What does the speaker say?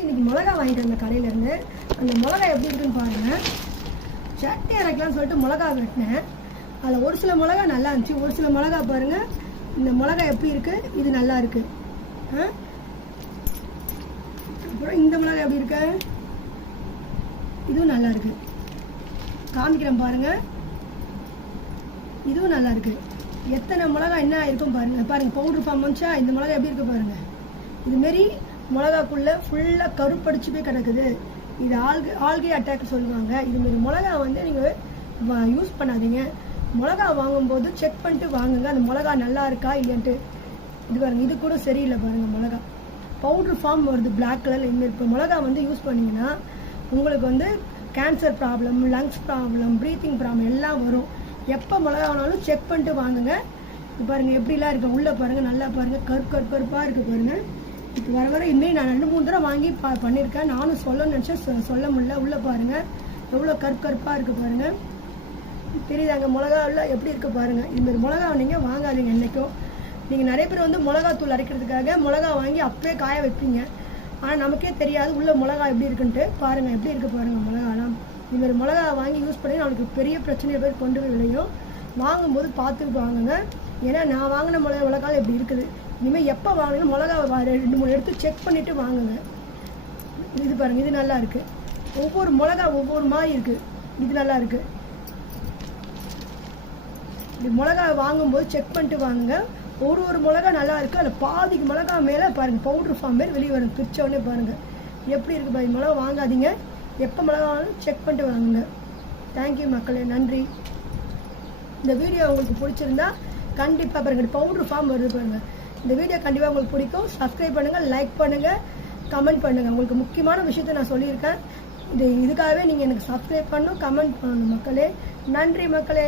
இன்னைக்கு மிளகா வாங்கிட்டு வந்த கடையிலேருந்து அந்த மிளகா எப்படி இருக்குன்னு பாருங்கள். சட்னி அரைக்கலாம்னு சொல்லிட்டு மிளகா வெட்டினேன். அதில் ஒரு சில மிளகா நல்லா இருந்துச்சு, ஒரு சில மிளகா பாருங்கள். இந்த மிளகா எப்படி இருக்குது, இது நல்லா இருக்குது. அப்புறம் இந்த மிளகா எப்படி இருக்கு, இதுவும் நல்லா இருக்குது. காமிக்கிறேன் பாருங்கள், இதுவும் நல்லா இருக்குது. எத்தனை மிளகா என்ன ஆயிருக்கும் பாருங்கள். பாருங்கள் பவுடர் ஃபார்ம் வந்துச்சா. இந்த மிளகா எப்படி இருக்குது பாருங்கள். இதுமாரி மிளகாக்குள்ளே ஃபுல்லாக கருப்படிச்சு போய் கிடக்குது. இது ஆல்கே அட்டாக் சொல்லுவாங்க. இதுமாரி மிளகா வந்து நீங்கள் யூஸ் பண்ணாதீங்க. மிளகா வாங்கும்போது செக் பண்ணிட்டு வாங்குங்க, அந்த மிளகா நல்லா இருக்கா இல்லைன்ட்டு. இது பாருங்கள், இது கூட சரியில்லை பாருங்கள். மிளகா பவுடர் ஃபார்ம் வருது பிளாக் கலரில். இதுமாரி இப்போ மிளகா வந்து யூஸ் பண்ணிங்கன்னா உங்களுக்கு வந்து cancer problem, lungs problem, breathing problem எல்லாம் வரும். எப்போ மிளகா வேணாலும் செக் பண்ணிட்டு வாங்குங்க. இது பாருங்கள் எப்படிலாம் இருக்குது, உள்ளே பாருங்கள், நல்லா பாருங்கள், கருப்பாக இருக்குது பாருங்கள். இப்போ வர இனிமேல் நான் 2-3 தடவை வாங்கி பண்ணியிருக்கேன். நானும் சொல்லணும்னு நினச்சேன், சொல்ல முடியல. உள்ளே பாருங்கள் எவ்வளோ கருப்பாக இருக்குது பாருங்கள். தெரியுதாங்க மிளகாவில் எப்படி இருக்குது பாருங்கள். இதுமாதிரி மிளகா நீங்கள் வாங்காதீங்க என்றைக்கும். நீங்கள் நிறைய பேர் வந்து மிளகாத்தூள் அரைக்கிறதுக்காக மிளகா வாங்கி அப்பவே காய வைப்பீங்க. ஆனால் நமக்கே தெரியாது உள்ள மிளகா எப்படி இருக்குன்ட்டு. பாருங்கள் எப்படி இருக்குது பாருங்கள் மிளகாலாம். இதுமாதிரி மிளகா வாங்கி யூஸ் பண்ணி நம்மளுக்கு பெரிய பிரச்சனையை போய் கொண்டு போய் விளையும். வாங்கும்போது பார்த்துட்டு வாங்குங்க. ஏன்னா நான் வாங்கின மிளகாவில் எப்படி இருக்குது. இனிமேல் எப்போ வாங்கினா மிளகா 2-3 எடுத்து செக் பண்ணிவிட்டு வாங்குங்க. இது பாருங்கள், இது நல்லா இருக்குது. ஒவ்வொரு மிளகா ஒவ்வொரு மாதிரி இருக்குது. இது நல்லா இருக்குது. இது மிளகா வாங்கும்போது செக் பண்ணிட்டு வாங்குங்க. ஒரு மிளகா நல்லா இருக்குது. அதில் பாதிக்கு மிளகா மேலே பாருங்கள் பவுடர் ஃபார்ம் மாரி வெளியே வரும். பிரிச்சோடனே பாருங்கள் எப்படி இருக்குது பாருங்கள். மிளகா வாங்காதீங்க, எப்போ மிளகா வாங்கணும் செக் பண்ணிட்டு வாங்குங்க. தேங்க்யூ மக்களே, நன்றி. இந்த வீடியோ உங்களுக்கு பிடிச்சிருந்தா கண்டிப்பாக பாருங்கள், பவுடர் ஃபார்ம் வருது பாருங்கள். இந்த வீடியோ கண்டிப்பாக உங்களுக்கு பிடிக்கும். சப்ஸ்கிரைப் பண்ணுங்கள், லைக் பண்ணுங்கள், கமெண்ட் பண்ணுங்கள். உங்களுக்கு முக்கியமான விஷயத்தை நான் சொல்லியிருக்கேன். இதுக்காகவே நீங்கள் எனக்கு சப்ஸ்கிரைப் பண்ணணும், கமெண்ட் பண்ணணும் மக்களே. நன்றி மக்களே.